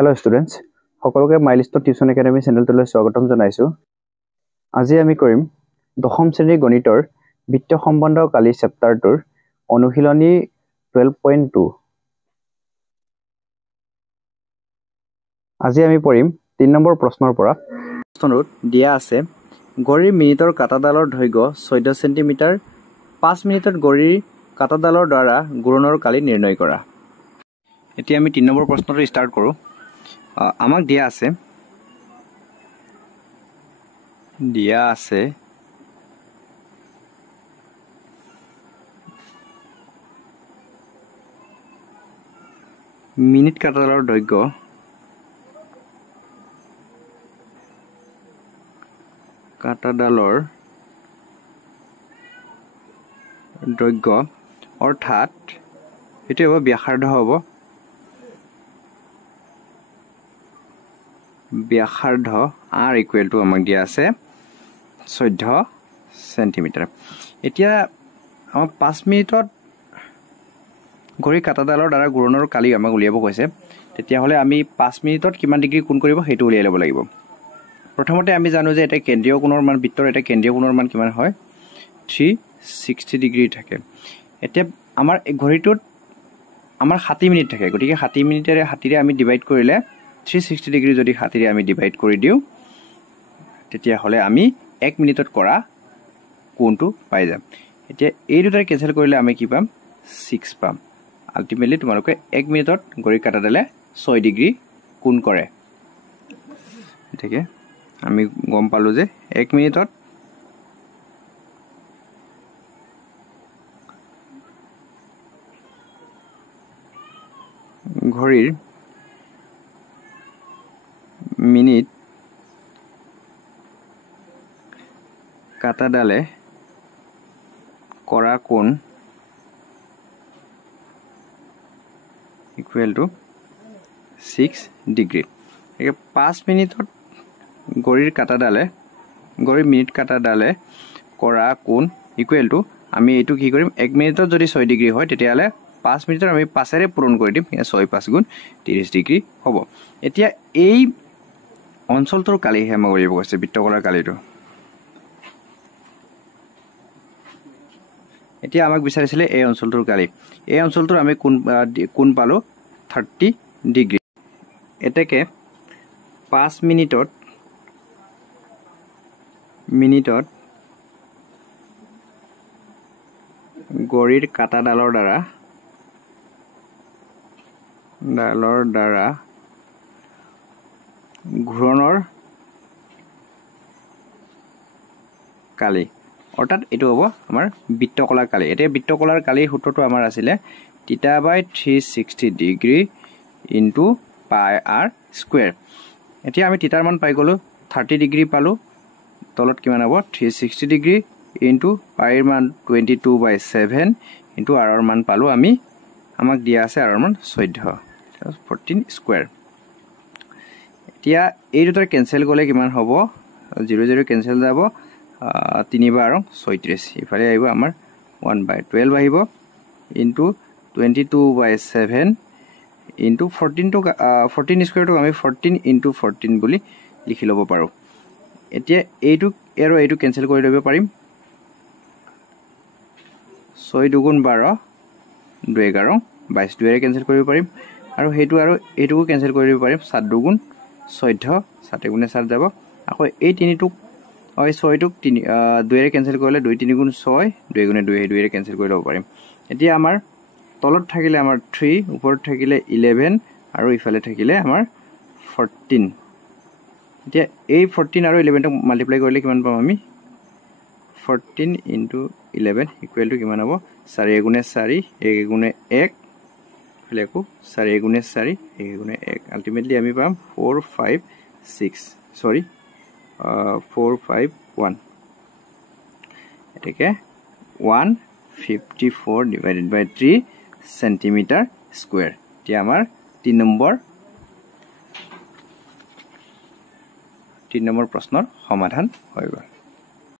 Hello students, সকলোকে milestone tuition academy চেনেলটোলৈ স্বাগতম জনাইছো। আজি আমি কৰিম দশম শ্ৰেণীৰ গণিতৰ বৃত্ত সম্বন্ধ কালি চেপ্টাৰটোৰ অনুশীলনী 12.2। আজি আমি পঢ়িম 3 নম্বৰ প্ৰশ্নৰ পৰা। প্ৰশ্নটোত দিয়া আছে গড়িৰ মিনিটৰ কাটাডালৰ দৈৰ্ঘ্য 14 সেন্টিমিটাৰ, 5 মিনিটত গড়িৰ কাটাডালৰ দ্বাৰা ঘূৰণৰ কালি নিৰ্ণয় কৰা। এতিয়া আমি 3 নম্বৰ প্ৰশ্নটো ষ্টাৰ্ট কৰো। আমাক দিয়া আছে মিনিট কাটাডালৰ দৈৰ্ঘ্য অৰ্থাৎ এটো হ'ব ব্যাসাৰ্ধ হ'ব। ব্যাসাৰ্ধ r ইকুৱেল টু আমাক দিয়া আছে 14 সেন্টিমিটাৰ। এতিয়া আমাক 5 মিনিটত ঘড়ী কাটাডালৰ দ্বাৰা ঘূৰণৰ কালি আমাক উলিয়াব কৈছে। তেতিয়া হলে আমি 5 মিনিটত কিমান ডিগ্ৰী কোণ কৰিব হেতু উলিয়াই ল'ব লাগিব। প্ৰথমতে আমি জানো যে এটা কেন্দ্ৰীয় কোণৰ মান বৃত্তৰ এটা কেন্দ্ৰীয় কোণৰ মান কিমান হয় 360 ডিগ্ৰী থাকে। এতিয়া আমাৰ ঘড়ীটোত আমাৰ 60 মিনিট থাকে, গতিকে 60 মিনিটেৰে 60ৰে আমি ডিভাইড কৰিলে 360 ডিগ্ৰী যদি 60ৰে আমি ডিভাইড কৰি দিও তেতিয়া হলে আমি 1 মিনিটত কৰা কোণটো পাই যাম। এতিয়া এই দুটাৰ কেনসেল কৰিলে আমি কি পাম 6 পাম। আলটিমেটলি তোমালোকে 1 মিনিটত ঘড়ীৰ কাটাডালে 6 ডিগ্ৰী কোণ কৰে। ঠিক আছে, আমি গম পালো যে 1 মিনিটত ঘড়ীৰ মিনিট কাটাডালে কৰা কোণ ইকুৱেল টু 6 ডিগ্ৰী। একে 5 মিনিটত ঘড়ীৰ মিনিট কাটাডালে কৰা কোণ ইকুৱেল টু আমি এইটো কি কৰিম 1 মিনিটত যদি 6 ডিগ্ৰী হয় তেতিয়া হলে 5 মিনিটত আমি 5ৰে পূৰণ কৰি দিম, 6 5 গুণ 30 ডিগ্ৰী হ'ব। এতিয়া এই অঞ্চলটোৰ কালিহে আমাক উলিয়াব কৈছে বৃত্তকলাৰ কালিটো। এতিয়া আমাক বিচাৰিছিলে এই অঞ্চলটোৰ কালি। এই অঞ্চলটোৰ আমি কোণ পালো 30 ডিগ্ৰী। এতেকে 5 মিনিটত ঘড়ীৰ কাটাডালৰ দ্বাৰা ঘূৰণৰ কালি, অৰ্থাৎ এইটো হ'ব আমাৰ বৃত্তকলাৰ কালি। এতিয়া বৃত্তকলাৰ কালিৰ সূত্ৰটো আমাৰ আছিলে θ/360 degree into pi r square. এতিয়া আমি থিটাৰ মান পাই গলো 30 ডিগ্ৰী পালো, তলত কিমান হ'ব 360 ডিগ্ৰী ইনটু পাইৰ মান 22/7 ইনটু r ৰ মান পালো আমি, আমাক দিয়া আছে r ৰ মান 14 স্কয়াৰ। এতিয়া এই দুটাৰ কেনসেল গলে কিমান হ'ব 0 0 কেনসেল যাব, 3 বাৰ 36 ইফালে আহিব আমাৰ 1/12 আহিব ইনটু 22/7 ইনটু 14 স্কয়াৰটো আমি 14 ইনটু 14 বুলি লিখি ল'ব পাৰো। এতিয়া এইটো আৰু এইটো কেনসেল কৰি ল'ব পাৰিম, 6 2 12 2 11 22 2ৰে কেনসেল কৰিব পাৰিম, আৰু সেইটো আৰু এইটোকো কেনসেল কৰি দিব পাৰিম 7 2 14 7 গুণে 7 যাব। আকৌ এই 3টোক 6টোক 2ৰে কেনসেল কৰিলে 2 3 6 2 গুণে 2 2ৰে কেনসেল কৰি ল'ব পাৰিম। এতিয়া আমাৰ তলত থাকিলে আমাৰ 3, ওপৰত থাকিলে 11 আৰু ইফালে থাকিলে আমাৰ 14। এতিয়া এই 14 আৰু 11 ক মাল্টিপ্লাই কৰিলে কিমান পাম আমি 14 ইনটু 11 ইকুৱেল টু কিমান হ'ব 4 গুণে 4 1 গুণে 1 ইফালে আকৌ 4 গুণে 4 1 গুণে 1। আলটিমেটলি আমি পাম 4 5 1 এটাকে 154 ডিভাইডেড বাই 3 সেন্টিমিটাৰ স্কয়াৰ। এতিয়া আমাৰ 3 নম্বৰ প্ৰশ্নৰ সমাধান হৈ গ'ল।